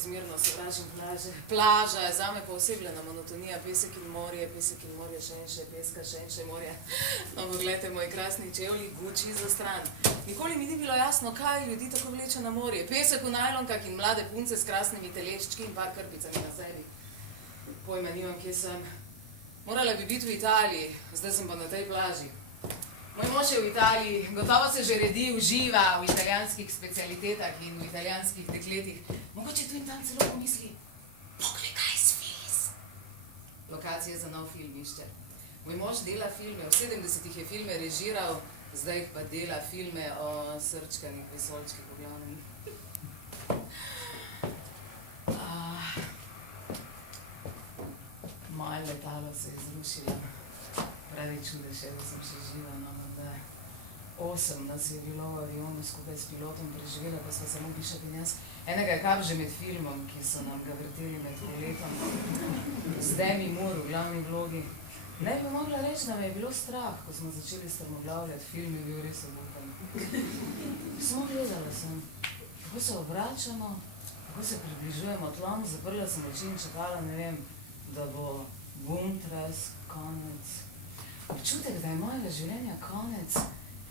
neizmerno sovražim plaže. Plaža je zame poosebljena monotonija, pesek in morje, še in še peska, še in še morje. No, poglejte, moji krasni čevlji, Gucci za stran. Nikoli mi ni bilo jasno, kaj ljudi tako vleče na morje. Pesek v najlonkah in mlade punce s krasnimi teleščki in par krpicami na sebi. Pojma nimam, kje sem. Morala bi biti v Italiji, zdaj sem pa na tej plaži. Moj mož je v Italiji, gotovo se že redi, uživa v italijanskih specialitetah in v italijanskih dekletih. Mogoče tu in tam celo pomisli, poglej, kaj svis. Lokacije za nov film išče. Moj mož dela filme, v 70-ih je filme režiral, zdaj jih pa dela filme o srčkanih vesoljčkih v glavnem. Moje letalo se je zrušilo. Pravi čudež je, da sem še živa, no, da 8 nas je bilo v avionu skupaj s pilotom preživela, pa sva samo Bišop in jaz. Enega je kap že med filmom, ki so nam ga vrteli med poletom. Z Demi Moore v glavni vlogi. Ne bi mogla reči, da me je bilo strah, ko smo začeli strmoglavljati. Film je bil res obupan. Samo gledala sem, kako se obračamo, kako se približujemo tlom, zaprla sem oči in čakala, ne vem, da bo bum, tres, konec. Občutek, da je mojega življenja konec,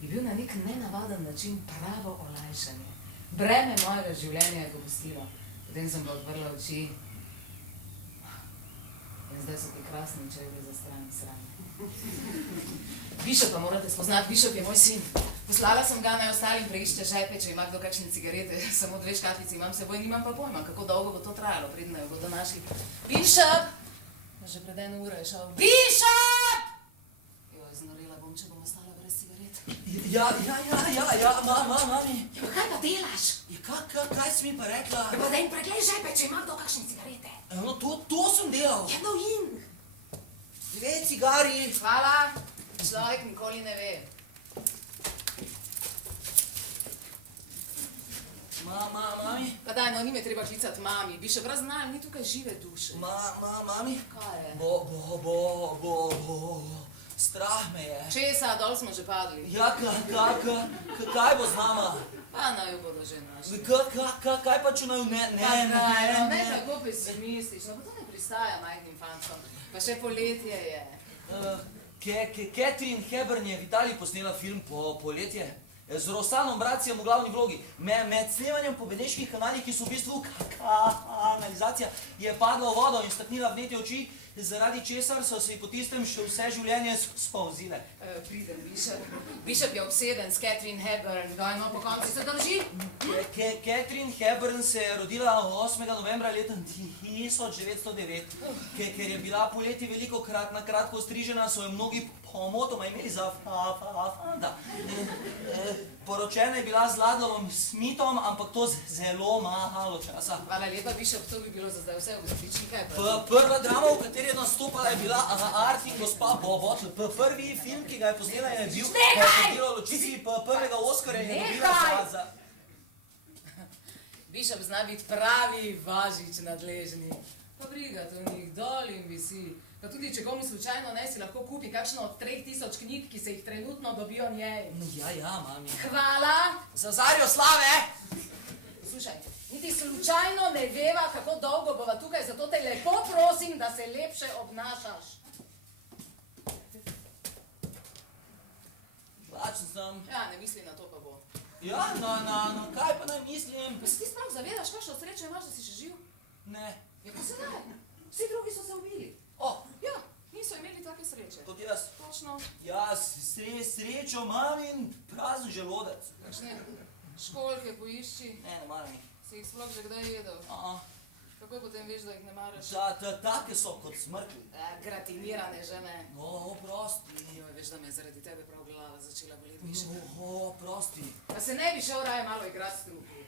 je bil na nek nenavaden način pravo olajšanje. Breme mojega življenja je popustilo. Potem sem pa odprla oči in zdaj so ti krasni čevlji za stran sranje. Bišopa morate spoznati, Bišop je moj sin. Poslala sem ga naj ostalim preišče žepe, če ima kdo kakšne cigarete. Samo 2 škatlici imam seboj, nimam pa pojma, kako dolgo bo to trajalo, preden jo bodo našli. Bišop! Že pred 1 uro je šel. Bišop! Znorela bom, če bom ostala brez cigaret. Mami. Ja, kaj pa delaš? Kaj si mi pa rekla? Ja, pa da jim preglej žepe, če ima kdo kakšne cigarete. No, to sem delal. Ja, no in? 2 cigari. Hvala. Človek nikoli ne ve. Mami. Pa daj, no, ni me treba klicati mami. Bi še praznal, ni tukaj žive duše. Mami. Kaj je? Strah me je. Česa, dol smo že padli. Ja, kaj bo z nama? Pa naj jo bodo že našli. Kaj pa če naj Ne tako pesimistično, pa to ne pristaja majhnim fantom. Pa še poletje je. Catherine Hepburn je v Italiji posnela film Poletje. Z Rosanom Bracijem v glavni vlogi. Med snemanjem po beneških kanalih, ki so v bistvu kanalizacija, je padla v vodo in staknila vnetje oči, zaradi česar so se ji po tistem še vse življenje spolzile. Pridem, Bišop. Bišop je obseden s Catherine Hepburn. Dajmo po konci se drži. Catherine Hepburn se je rodila 8. novembra leta 1909. Ker je bila poleti velikokrat na kratko strižena, so jo mnogi pomotoma imeli za fanta. Poročena je bila z Ladlovom Smithom, ampak to zelo malo časa. Hvala lepa, Bišop, to bi bilo za zdaj vse v kaj pa? Prva drama, v kateri je nastopala, je bila Art in gospa Bobotl. Prvi film, ki ga je posnela, je bil Potrdilo ločitvi prvega Oskarja in je dobila za... Bišop zna biti pravi važič nadležni. Pa briga to njih, dol in visi. Pa tudi, če komu slučajno ne, si lahko kupi kakšno od 3000 knjig, ki se jih trenutno dobijo njej. Ja, mami. Hvala! Za zarjo slave! Poslušaj, niti slučajno ne veva, kako dolgo bova tukaj, zato te lepo prosim, da se lepše obnašaš. Lačen sem. Ja, ne misli na to pa bo. Ja, na kaj pa naj mislim? Pa si ti sprav zavedaš, kakšno srečo imaš, da si še živ? Ne. Ja, pa sedaj. Vsi drugi so se ubili. Ja, niso imeli take sreče. Kot jaz. Točno. Ja, srečo imam in prazen želodec. Kakšne školjke poišči. Ne maram jih. Si jih sploh že kdaj jedel? Kako potem veš, da jih ne maraš? Take so kot smrkli. Gratinirane že ne. Prosti. Joj, veš, da me je zaradi tebe prav glava začela boleti. Prosti. Pa se ne bi šel raje malo igrati s trupi.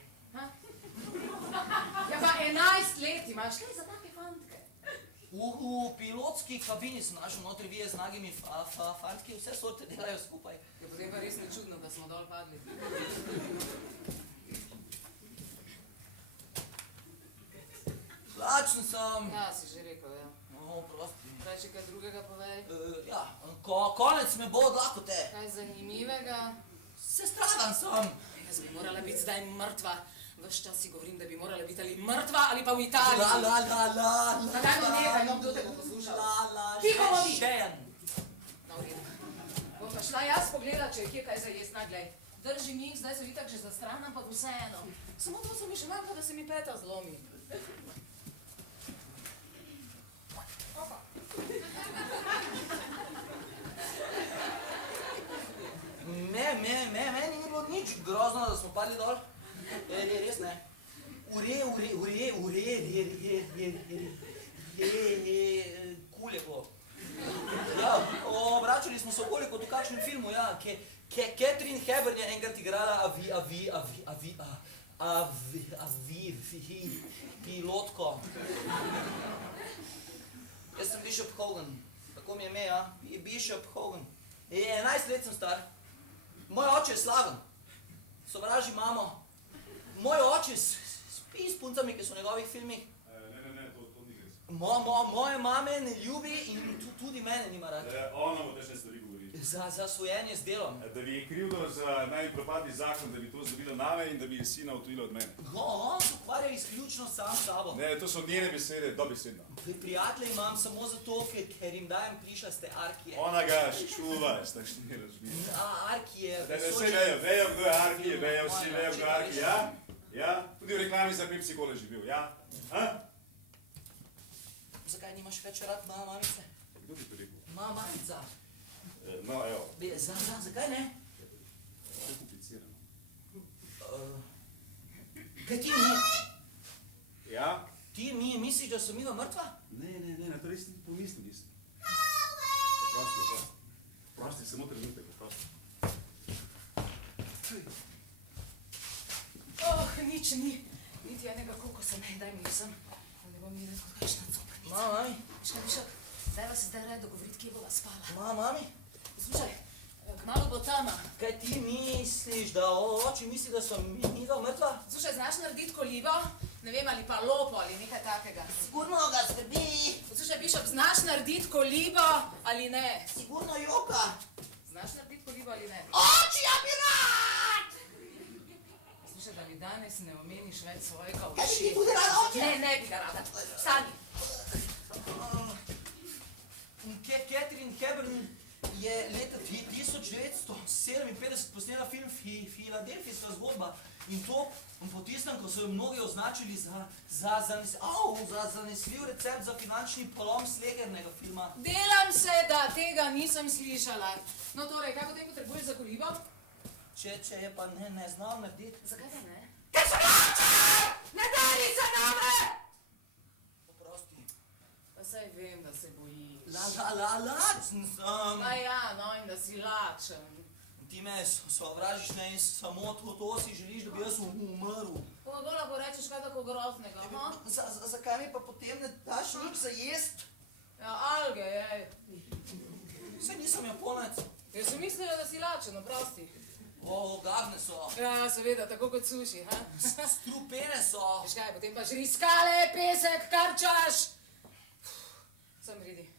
Ja, pa 11 let imaš, kaj za take fantke? V pilotski kabini sem našel notri vije z nagimi fantki, vse sorte delajo skupaj. Ja, potem pa res ne čudno, da smo dol padli. Lačen sem. Ja, si že rekel, ja. Prosti. Kaj še kaj drugega povej? Ja, konec me bo od lakote. Kaj zanimivega? Sestradan sem. Jaz bi morala biti zdaj mrtva. Ves čas si govorim, da bi morala biti ali mrtva ali pa v Italiji. Pa dajmo nekaj, no, kdo te bo poslušal. Tiho bodi! Še en. No, v redu. Bom pa šla jaz pogledat, če je kje kaj za jest, naglej. Držim jih, zdaj so itak že za stran, ampak vseeno. Samo to se mi še manjka, da se mi peta zlomi. Opa. Meni ni bilo nič grozno, da smo padli dol. Res ne. Kul je bilo. Ja, obračali smo se okoli kot v kakšnem filmu, ja. Catherine Hepburn je enkrat igrala pilotko. Jaz sem Bishop Hogan. Tako mi je ime, ja. Bishop Hogan. 11 let sem star. Moj oče je slaven. Sovraži mamo. Moj oče spi s puncami, ki so v njegovih filmih. Ne, to ni res. Moje mame ne ljubi in tudi mene nima rad. Ona bo težne stvari govori. Za svojenje z delom. Da bi je krivdo za najpropadni zakon, da bi to zgodilo name in da bi je sina odtujila od mene. On se ukvarja izključno sam s sabo. Ne, to so njene besede, dobesedno. Prijatelje imam samo zato, ker jim dajem prišaste arkije. Ona ga ščuva, s takšnimi razmišljami. Arkije. Vse vejo, kdo je arkije, vsi vejo, kdo je arkije, ja? Ja? Tudi v reklami za Pepsi Cola že bil, ja? Zakaj nimaš več rad mamice? Kdo bi to rekel? Mamica. No, evo. Zakaj ne? To je komplicirano. Kaj ti mi? Ja? Ti mi misliš, da so miva mrtva? Ne, na to res niti pomislim nisem. Oprosti, samo trenutek, oprosti. Nič ni. Niti enega kokosa ne, daj mi vsem. Da ne bom videl kot kakšna coprnica. Mami. Veš kaj, Bišop, dajva se zdaj raje dogovoriti, kje bova spala. Mami. Slušaj, kmalu bo tama. Kaj ti misliš, da oči misli, da so miva mrtva? Slušaj, znaš narediti kolibo? Ne vem, ali pa lopo ali nekaj takega. Sigurno ga skrbi. Slušaj, Bišop, znaš narediti kolibo ali ne? Sigurno joka. Znaš narediti kolibo ali ne? Oči, ja bi rad! Slušaj, da mi danes ne omeniš več svojega Kaj bi uši. ti tudi rada, oči? Ne bi ga rada. Stani. Catherine Hepburn je leta 1957 posnela film Filadelfijska zgodba in to po tistem, ko so jo mnogi označili za zanesljiv recept za finančni polom slegernega filma. Delam se, da tega nisem slišala. No torej, kaj potem potrebuješ za kolibo? Če je pa ne znam narediti. Zakaj pa ne? Ker sem lačen! Ne dali se name! Oprosti. Pa saj vem, da se bojiš. Lačen sem. Pa ja, no in da si lačen. Ti me sovražiš ne in samo to si želiš, da bi jaz umrl. Pa kdo lahko rečeš kaj tako groznega, no? Zakaj mi pa potem ne daš nič za jest? Ja, alge, jej. Saj nisem Japonec. Jaz sem mislila, da si lačen, oprosti. Ogavne so. Ja, seveda, tako kot suši, ha? Strupene so. Veš kaj, potem pa žri skale, pesek, karčaš. Sem vridi.